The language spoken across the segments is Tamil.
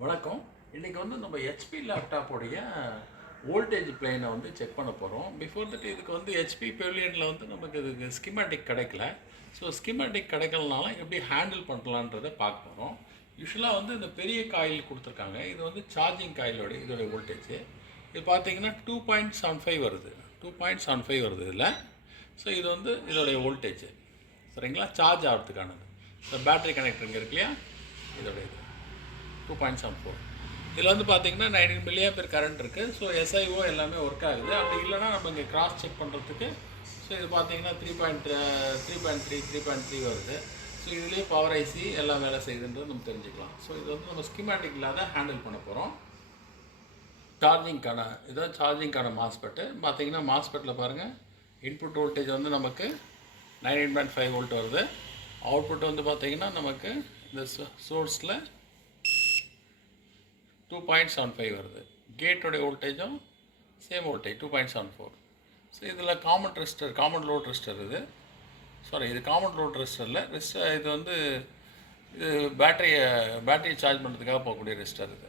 வணக்கம். இன்றைக்கி வந்து நம்ம ஹெச்பி லேப்டாப்போடைய வோல்டேஜ் பிளேனை வந்து செக் பண்ண போகிறோம். பிஃபோர் தட் இதுக்கு வந்து ஹெச்பி பெவிலியனில் வந்து நமக்கு இதுக்கு ஸ்கிமேட்டிக் கிடைக்கல. ஸோ ஸ்கிமேட்டிக் கிடைக்கலனால எப்படி ஹேண்டில் பண்ணலான்றதை பார்க்க போகிறோம். யூஸ்வலாக வந்து இந்த பெரிய காயில் கொடுத்துருக்காங்க. இது வந்து சார்ஜிங் காயிலோடைய இதோடைய வோல்டேஜ். இது பார்த்தீங்கன்னா 2.75 வருது. 2.75 வருது இதில். ஸோ இது வந்து இதோடைய வோல்டேஜ் சரிங்களா, சார்ஜ் ஆகிறதுக்கானது. இந்த பேட்டரி கனெக்டர் இங்கே இருக்கு இல்லையா, இதோடைய இது 2.74. இதில் வந்து பார்த்தீங்கன்னா 19 mA கரண்ட் இருக்குது. ஸோ SIO எல்லாமே ஒர்க் ஆகுது. அப்படி இல்லைனா நம்ம இங்கே கிராஸ் செக் பண்ணுறதுக்கு ஸோ இது பார்த்தீங்கன்னா 3.3 வருது. ஸோ இதுலேயே பவர் ஐசி எல்லாம் வேலை செய்யுதுன்றது நம்ம தெரிஞ்சுக்கலாம். ஸோ இது வந்து நம்ம ஸ்கிமேட்டிக் இல்லாத ஹேண்டில் பண்ண போகிறோம். சார்ஜிங்கான இதுதான் சார்ஜிங்கான மாஸ்பெட்டு. பார்த்தீங்கன்னா மாஸ்பெட்டில் பாருங்கள், இன்புட் வோல்டேஜ் வந்து நமக்கு 19.5 வோல்ட் வருது. அவுட்புட் வந்து பார்த்தீங்கன்னா நமக்கு இந்த சோர்ஸில் 2.75 வருது. கேட்டோடைய வோல்டேஜும் சேம் வோல்டேஜ் 2.74. ஸோ இதில் காமன் லோட் ரெசிஸ்டர் இது. இது காமன் லோட் ரெசிஸ்டரில் இது வந்து இது பேட்டரியை சார்ஜ் பண்ணுறதுக்காக போகக்கூடிய ரெசிஸ்டர் இது.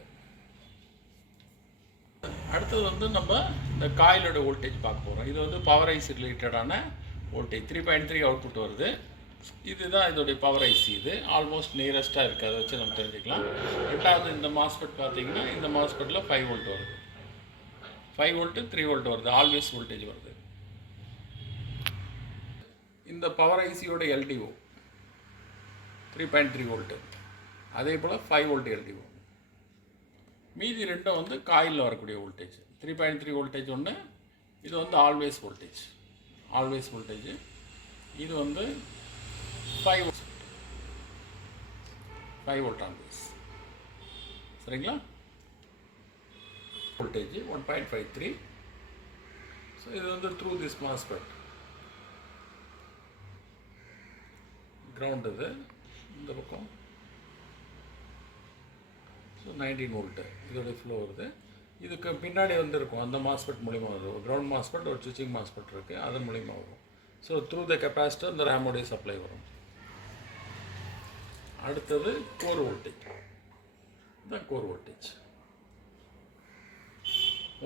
அடுத்தது வந்து நம்ம இந்த காயிலோட வோல்டேஜ் பார்க்க போகிறோம். இது வந்து பவர் ஐசி ரிலேட்டடான வோல்டேஜ் 3.3 அவுட்புட் வருது. இதுதான் இதோடைய பவர் ஐசி. இது ஆல்மோஸ்ட் நியரஸ்ட்டாக இருக்குது. அதை வச்சு நம்ம தெரிஞ்சுக்கலாம். ரெண்டாவது இந்த மாஸ்பெட் பார்த்தீங்கன்னா இந்த மாஸ்பெட்டில் 5 வோல்ட் வருது. 5 வோல்ட்டு 3 வோல்ட் வருது. ஆல்வேஸ் வோல்டேஜ் வருது. இந்த பவர் ஐசியோட எல்டிஓ 3.3 வோல்ட்டு, அதே போல் 5 வோல்ட் எல்டிஓ. மீதி ரெண்டும் வந்து காயிலில் வரக்கூடிய வோல்டேஜ். 3.3 வோல்டேஜ் ஒன்று, இது வந்து ஆல்வேஸ் வோல்டேஜ். இது வந்து 5 வோல்ட் ஆல்வேஸ். சரிங்களா, வோல்டேஜ் 1.53. ஸோ இது வந்து த்ரூ திஸ் மாஸ்பெட் கிரவுண்ட் இது இந்த பக்கம். ஸோ 19 வோல்ட்டு இதோடைய ஃப்ளோ வருது. இதுக்கு பின்னாடி வந்து இருக்கும் அந்த மாஸ்பெட் மூலிமா வரும். ஒரு கிரவுண்ட் மாஸ்பெட், ஒரு சுவிட்சிங் மாஸ்பெட் இருக்குது, அதன் மூலிமா வரும். ஸோ த்ரூ த கெப்பாசிட்டர் இந்த ரேமோடைய சப்ளை வரும். அடுத்தது கோர் வோல்டேஜ். இதுதான் கோர் வோல்டேஜ்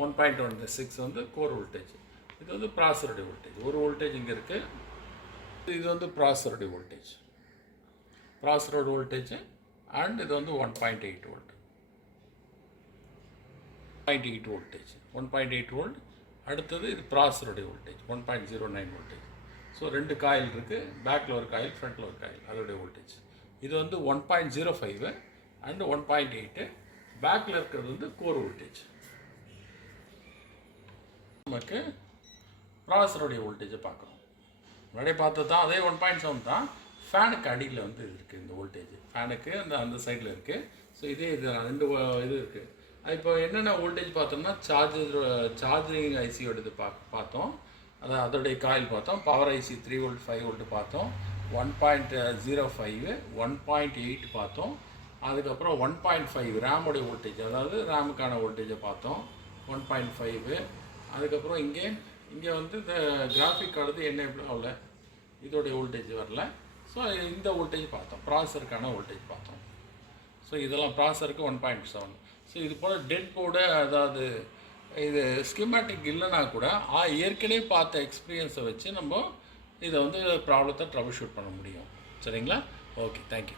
1.16 வந்து கோர் வோல்டேஜ். இது வந்து ப்ராசருடைய வோல்டேஜ். ஒரு வோல்டேஜ் இங்கே இருக்குது. இது வந்து ப்ராசருடைய வோல்டேஜ் அண்ட் இது வந்து 1.8 வோல்ட். 1.8 voltage 1.8 volt. அடுத்தது இது ப்ராசருடைய வோல்டேஜ் 1.09 வோல்டேஜ். ஸோ ரெண்டு காயில் இருக்குது. பேக்கில் ஒரு காயில், ஃப்ரண்ட்டில் ஒரு காயில், அதோடைய வோல்டேஜ். இது வந்து 1.05 அண்ட் 1.8. பேக்கில் இருக்கிறது வந்து கோர் வோல்டேஜ். நமக்கு ப்ராசருடைய வோல்டேஜை பார்க்குறோம். முன்னாடியே பார்த்தது தான், அதே 1.7 தான். ஃபேனுக்கு அடியில் வந்து இருக்குது இந்த வோல்டேஜ். ஃபேனுக்கு அந்த சைடில் இருக்குது. ஸோ இது ரெண்டு இது இருக்குது. இப்போ என்னென்ன வோல்டேஜ் பார்த்தோம்னா சார்ஜிங் ஐசியோட இது பார்த்தோம். அதோடைய காயில் பார்த்தோம். பவர் ஐசி 3 வோல்ட் 5 வோல்ட் பார்த்தோம். 1.05 1.8 பார்த்தோம். அதுக்கப்புறம் 1.5 ரேமுடைய வோல்டேஜ், அதாவது ரேமுக்கான வோல்டேஜை பார்த்தோம் 1.5. அதுக்கப்புறம் இங்கே வந்து இந்த கிராஃபிக் கார்டு என்ன எப்படி அவ்வளோ இதோடைய வோல்டேஜ் வரல. ஸோ இந்த வோல்டேஜ் பார்த்தோம், ப்ராசருக்கான வோல்டேஜ் பார்த்தோம். ஸோ இதெல்லாம் ப்ராசருக்கு 1.7. ஸோ இது போல் டெட் போர்டு, அதாவது இது ஸ்கிமேட்டிக் இல்லைனா கூட ஏற்கனவே பார்த்த எக்ஸ்பீரியன்ஸை வச்சு நம்ம இதை வந்து ப்ராப்ளத்தை ட்ரபிள் ஷூட் பண்ண முடியும். சரிங்களா, ஓகே, தேங்க்யூ.